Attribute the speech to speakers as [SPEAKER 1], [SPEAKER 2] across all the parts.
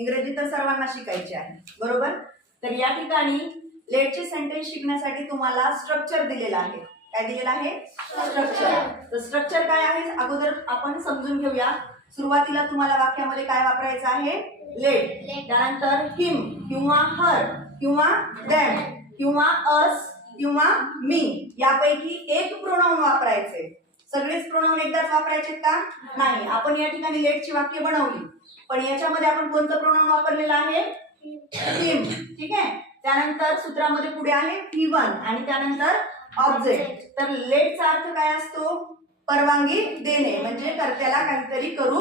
[SPEAKER 1] इंग्रजी तर सर्वांना शिकायची आहे. बरोबर? तर या ठिकाणी लेटचे सेंटेन्स शिकण्यासाठी तुम्हाला स्ट्रक्चर दिलेलं आहे. काय दिलेलं आहे? स्ट्रक्चर तर स्ट्रक्चर काय आहे? अगोदर आपण समजून घेऊया. सुरुवातीला तुम्हाला वाक्यामध्ये काय वापरायचं आहे? लेट त्यानंतर हिम किंवा हर किंवा दॅम किंवा अस किंवा मी यापैकी एक प्रोनाऊन वापरायचे. सगळेच प्रोनाऊन एकदाच वापरायचे का? नाही. आपण या ठिकाणी लेटची वाक्य बनवली. पण याच्यामध्ये आपण कोणतं प्रोनाऊन वापरलेलं आहे? हिम ठीक आहे? त्यानंतर सूत्रामध्ये पुढे आहे ही वन आणि त्यानंतर ऑब्जेक्ट तर लेटचा अर्थ काय असतो? परवानगी देणे. म्हणजे कर्त्याला काहीतरी करू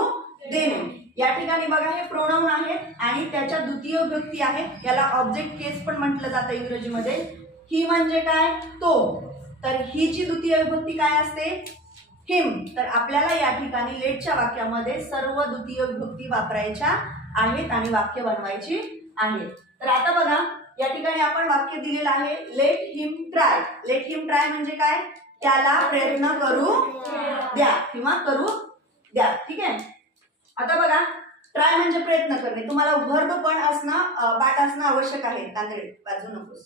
[SPEAKER 1] देणे. या ठिकाणी बघा हे प्रोनाऊन आहेत आणि त्याच्या द्वितीय व्यक्ती आहे. याला ऑब्जेक्ट केस पण म्हटलं जातं इंग्रजीमध्ये. ही म्हणजे काय? तो. तर ही जी द्वितीय विभक्ती काय असते? हिम. तर आपल्याला या ठिकाणी लेटच्या वाक्यामध्ये सर्व द्वितीय विभक्ती वापरायच्या आहेत आणि वाक्य बनवायची आहेत. तर आता बघा या ठिकाणी आपण वाक्य दिलेलं आहे let him try let him try म्हणजे काय? त्याला प्रयत्न करू द्या किंवा करू द्या. ठीक आहे? आता बघा ट्राय म्हणजे प्रयत्न करणे. तुम्हाला वर्ग पण असणं पाठ असणं आवश्यक आहे. तांदळे बाजू नकोस.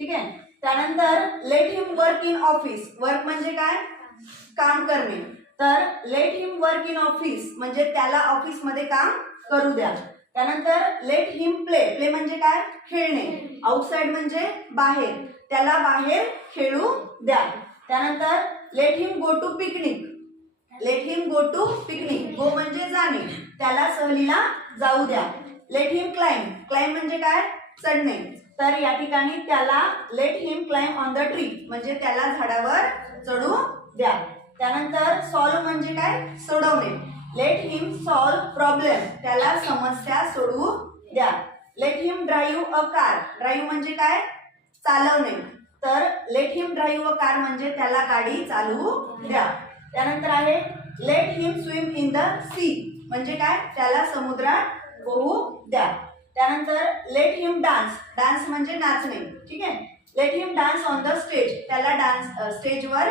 [SPEAKER 1] ठीक आहे? त्यानंतर let him work in office work म्हणजे काय? काम करणे. तर let him work in office म्हणजे त्याला ऑफिसमध्ये काम करू द्या. त्यानंतर लेट हिम प्ले प्ले म्हणजे काय? खेळणे. आउटसाइड म्हणजे बाहेर. त्याला बाहेर खेळू द्या. त्यानंतर let him go to picnic let him go to picnic go म्हणजे जाणे. त्याला सहलीला जाऊ द्या. लेट हिम क्लाइम क्लाइम म्हणजे काय? चढणे. तर या ठिकाणी त्याला let him climb on the tree म्हणजे त्याला झाडावर चढू द्या. त्यानंतर सॉल्व म्हणजे काय? सोडवणे. लेट हिम सॉल्व प्रॉब्लेम त्याला समस्या सोडवू द्या. Let him drive a car drive म्हणजे काय? चालवणे. तर let him drive a car म्हणजे त्याला गाडी चालवू द्या. त्यानंतर आहे let him swim in the sea म्हणजे काय? त्याला समुद्रात पोहू द्या. त्यानंतर लेट हिम डान्स डान्स म्हणजे नाचणे. ठीक आहे? Let him dance on the stage त्याला डान्स स्टेजवर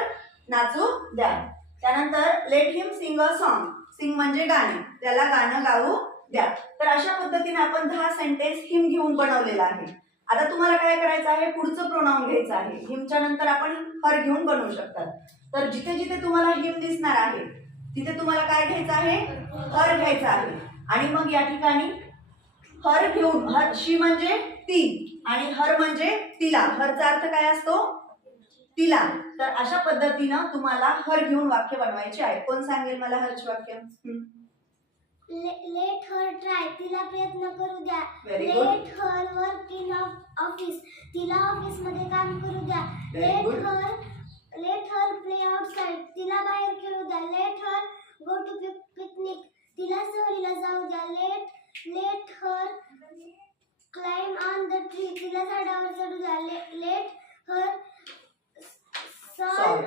[SPEAKER 1] नाचू द्या. त्यानंतर let him sing a song sing म्हणजे गाणे. त्याला गाणं गाऊ द्या. तर अशा पद्धतीने आपण दहा सेंटेन्स हिम घेऊन बनवलेला आहे. आता तुम्हाला काय करायचं आहे? पुढचं प्रोनाऊन घ्यायचं आहे. हिमच्या नंतर आपण हर घेऊन बनवू शकतात. तर जिथे जिथे तुम्हाला हिम दिसणार आहे तिथे तुम्हाला काय घ्यायचं आहे? हर घ्यायचं आहे. आणि मग या ठिकाणी हर घेऊन हर शी म्हणजे ती. आणि हर म्हणजे तिला. हरचा अर्थ काय असतो? तिला. तर अशा पद्धतीनं तुम्हाला हर घेऊन वाक्य बनवायचे आहे कोण सांगेल मला हरचे वाक्य.
[SPEAKER 2] लेट हर ट्राय तिला प्रयत्न करू द्या. Let her work in office तिला ऑफिसमध्ये काम करू द्या. Let. Her let her play outside तिला बाहेर खेळू द्या. Let her go to picnic तिला सहलीला जाऊ द्या. Let let her climb on the tree तिला झाडावर चढू द्या. लेट सॉल्व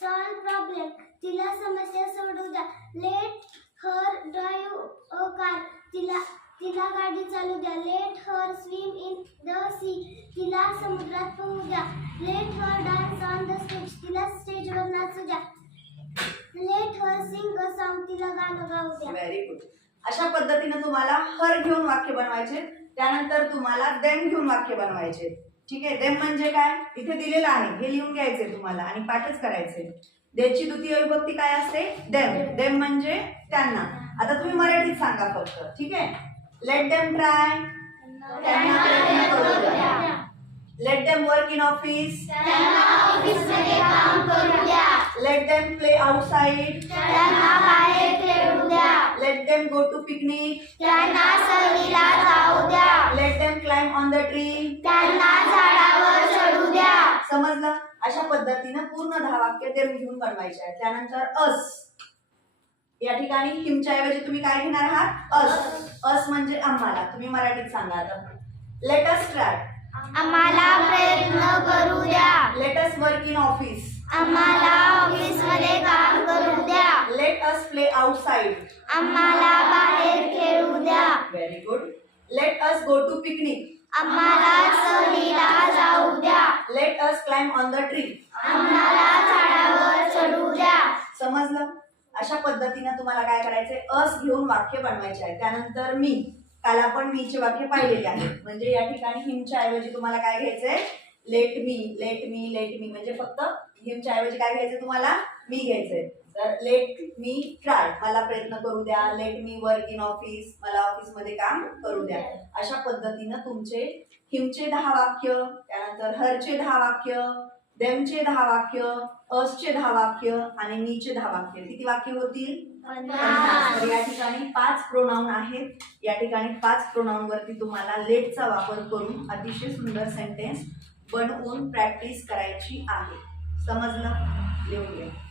[SPEAKER 2] सॉल्व प्रॉब्लेम तिला समस्या सोडू द्या. Let her drive a car तिला तिला गाडी चालू द्या. Let her swim in the sea तिला समुद्रात पोहू द्या. Let her dance on the stage तिला स्टेजवर नाचू द्या. Let her sing a song तिला गाणं गाऊ द्या.
[SPEAKER 1] व्हेरी गुड अशा पद्धतीनं तुम्हाला हर घेऊन वाक्य बनवायचे. त्यानंतर तुम्हाला देम घेऊन वाक्य बनवायचे. ठीक आहे? देम म्हणजे काय? इथे दिलेलं आहे. हे लिहून घ्यायचे तुम्हाला आणि पाठच करायचे देची द्वितीय विभक्ती काय असते? देम देम म्हणजे त्यांना. आता तुम्ही मराठीत सांगा फक्त. ठीक आहे? Let them try let them work in office let them play outside let them go to picnic अशा पद्धतीनं पूर्ण दहा वाक्य ते घेऊन बनवायचे आहेत. त्यानंतर अस. या ठिकाणी हिमच्या ऐवजी तुम्ही काय घेणार आहात? अस. अस म्हणजे आम्हाला. तुम्ही मराठीत सांगा आता. लेट अस ट्राय
[SPEAKER 2] आम्हाला प्रयत्न करू द्या
[SPEAKER 1] let us work in office
[SPEAKER 2] आम्हाला ऑफिसमध्ये काम करू द्या
[SPEAKER 1] लेट अस प्ले आउटसाइड
[SPEAKER 2] आम्हाला बाहेर खेळू द्या
[SPEAKER 1] very good let us go to picnic
[SPEAKER 2] आम्हाला सहलीला
[SPEAKER 1] let us climb on the tree
[SPEAKER 2] आम्हाला झाडावर चढू द्या.
[SPEAKER 1] समजलं? अशा पद्धतीनं तुम्हाला काय करायचंय? अस घेऊन वाक्य बनवायचे आहे. त्यानंतर मी काल आपण मीचे वाक्य पाहिलेले आहे. म्हणजे या ठिकाणी हिमच्या ऐवजी तुम्हाला काय घ्यायचंय? Let me let me let me म्हणजे फक्त हिमच्या ऐवजी काय घ्यायचं तुम्हाला? मी घ्यायचंय. तर लेट मी ट्राय मला प्रयत्न करू द्या. Let me work in office मला ऑफिसमध्ये काम करू द्या. अशा पद्धतीनं तुमचे हिमचे दहा वाक्य त्यानंतर हरचे दहा वाक्य देमचे दहा वाक्य असचे दहा वाक्य आणि मीचे दहा वाक्य. किती वाक्य होतील? या ठिकाणी पाच प्रोनाऊन आहेत. या ठिकाणी पाच प्रोनाऊन वरती तुम्हाला लेटचा वापर करून अतिशय सुंदर सेंटेन्स बनवून प्रॅक्टिस करायची आहे. समजलं? लिहून घ्या.